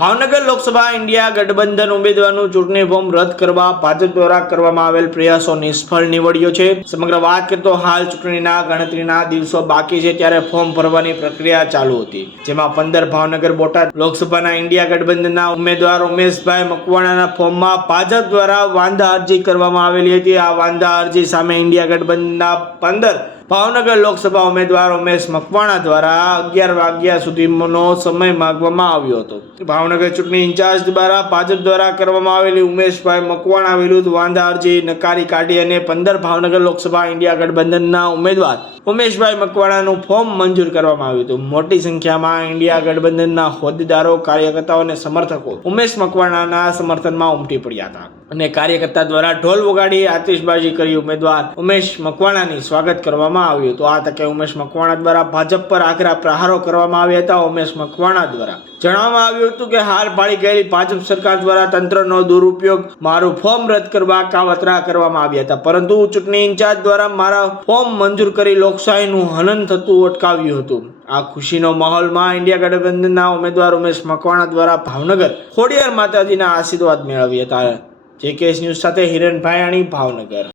Bhavnagar Lok Sabha India ગઠબંધન ઉમેદવારનું ચૂંટણી form રદ કરવા ભાજપ દ્વારા કરવામાં આવેલ પ્રયાસો નિષ્ફળ નીવડ્યો છે। સમગ્ર વાત કરીએ તો હાલ ચૂંટણીના ગણતરીના દિવસો બાકી છે ત્યારે ફોર્મ ભરવાની પ્રક્રિયા ચાલુ હતી, જેમાં 15 ભાવનગર બોટાદ લોકસભાના ઇન્ડિયા ગઠબંધનના ઉમેદવાર ઉમેશભાઈ મકવાણાના ફોર્મમાં ભાજપ દ્વારા વાંધા અરજી કરવામાં આવેલી હતી। આ વાંધા અરજી સામે ઇન્ડિયા ગઠબંધનના 15 ભાવનગર લોકસભા ઉમેદવાર ઉમેશ મકવાણા દ્વારા 11 વાગ્યા સુધીનો સમય માંગવામાં આવ્યો હતો। ભાવનગર ચૂંટણી ઇન્ચાર્જ દ્વારા ભાજપ દ્વારા કરવામાં આવેલી ઉમેશભાઈ મકવાણા વિરુદ્ધ વાંધા અરજી નકારી કાઢી અને 15 ભાવનગર લોકસભા ઇન્ડિયા ગઠબંધનના ઉમેદવાર ઉમેશભાઈ મકવાણાનું ફોર્મ મંજૂર કરવામાં આવ્યું હતું। મોટી સંખ્યામાં ઇન્ડિયા ગઠબંધનના હોદ્દેદારો, કાર્યકર્તાઓ અને સમર્થકો ઉમેશ મકવાણાના સમર્થનમાં ઉમટી પડ્યા હતા અને કાર્યકર્તા દ્વારા ઢોલ વગાડી આતિશબાજી કરી ઉમેદવાર ઉમેશ મકવાણાની સ્વાગત કરવામાં આવ્યું હતું। આ તકે ઉમેશ મકવાણા દ્વારા ભાજપ પર આકરા પ્રહારો કરવામાં આવ્યા હતા। ઉમેશ મકવાણા દ્વારા જણાવવામાં આવ્યું હતું કે હાલ પાડી ગયેલી ભાજપ સરકાર દ્વારા તંત્રનો દુરુપયોગ, મારું ફોર્મ રદ કરવા કાવતરા કરવામાં આવ્યા હતા, પરંતુ ચૂંટણી ઇન્ચાર્જ દ્વારા મારા ફોર્મ મંજૂર કરી લોકશાહીનું હનન થતું અટકાવ્યું હતું। આ ખુશીનો માહોલમાં ઇન્ડિયા ગઠબંધનના ઉમેદવાર ઉમેશ મકવાણા દ્વારા ભાવનગર ખોડિયાર માતાજીના આશીર્વાદ મેળવ્યા હતા। JKS ન્યૂઝ સાથે હિરેન ભાયાણી, ભાવનગર।